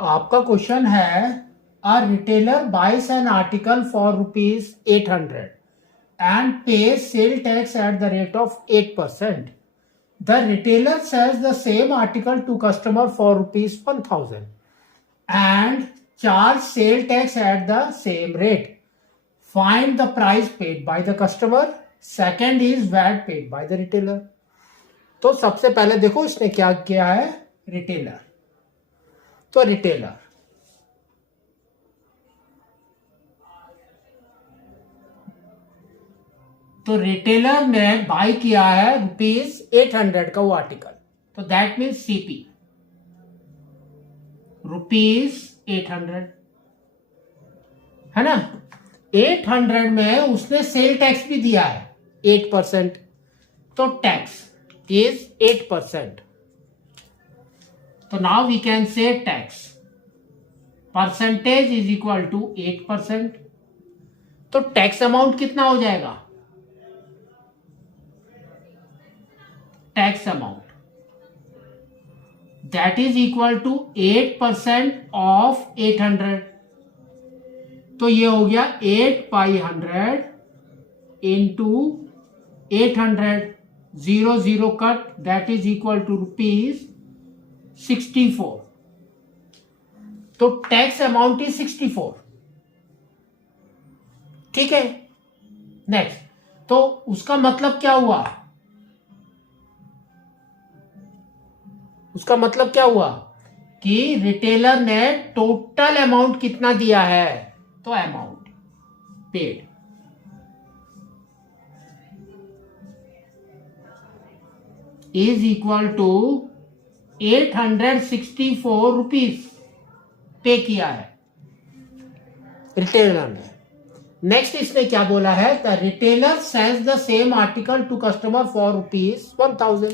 आपका क्वेश्चन है a retailer buys an article for ₹800 and pays sale tax at the rate of 8%. The retailer sells the same article to customer for ₹1,000 and charge sale tax at the same rate. Find the price paid by the customer. Second is VAT paid by the retailer. तो सबसे पहले देखो इसने क्या किया है, retailer. तो retailer ने बाय किया है ₹800 का वो आर्टिकल, तो दैट मीन्स सीपी ₹800 है ना। 800 में उसने सेल टैक्स भी दिया है 8%, तो टैक्स इज 8%। तो now we can say tax percentage is equal to 8%। तो टैक्स अमाउंट कितना हो जाएगा, tax amount that is equal to 8% of 800। तो ये हो गया 8/100 into 800, 0 cut, that is equal to ₹64। तो टैक्स अमाउंट इज 64। ठीक है, नेक्स्ट। तो उसका मतलब क्या हुआ, उसका मतलब क्या हुआ कि रिटेलर ने टोटल अमाउंट कितना दिया है, तो amount paid is equal to 864 rupees pay किया है रिटेलर ने। नेक्स्ट इसने क्या बोला है, the retailer sells the same article to customer for ₹1000।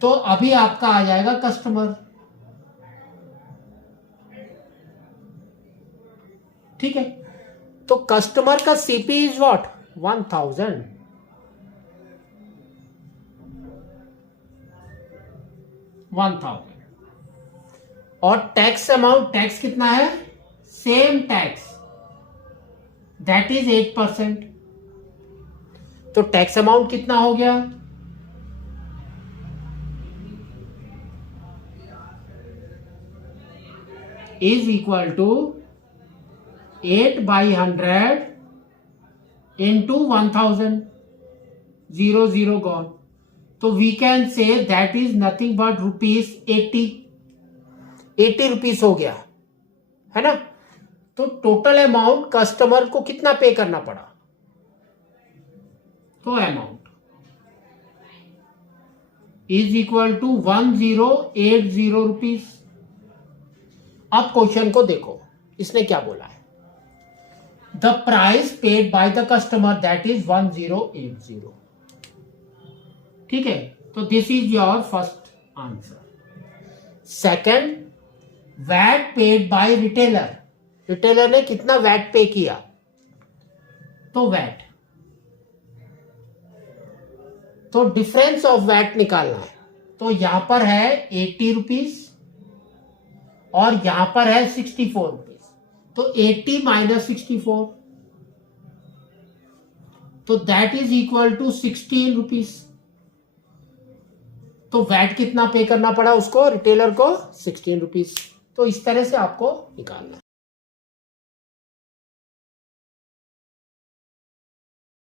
तो अभी आपका आ जाएगा कस्टमर। ठीक है, तो कस्टमर का सीपी इज व्हाट, 1000। और टैक्स अमाउंट, टैक्स कितना है, सेम टैक्स दैट इज 8%। तो टैक्स अमाउंट कितना हो गया, is equal to 8/100 into 1000, 0 gone. तो we can say that is nothing but ₹80 हो गया, है ना। तो टोटल अमाउंट कस्टमर को कितना पे करना पड़ा, तो amount is equal to 1080 rupees. अब क्वेश्चन को देखो, इसने क्या बोला है, the price paid by the customer that is 1080। ठीक है, तो this is your first answer. Second, VAT paid by retailer, retailer ने कितना वैट पे किया, तो वैट, तो डिफरेंस ऑफ वैट निकालना है। तो यहां पर है 80 रुपीज और यहां पर है 64 रुपीज। तो 80 माइनस 64, तो that is equal to 16 rupees. तो वैट कितना पे करना पड़ा उसको, रिटेलर को 16 रुपीज। तो इस तरह से आपको निकालना है।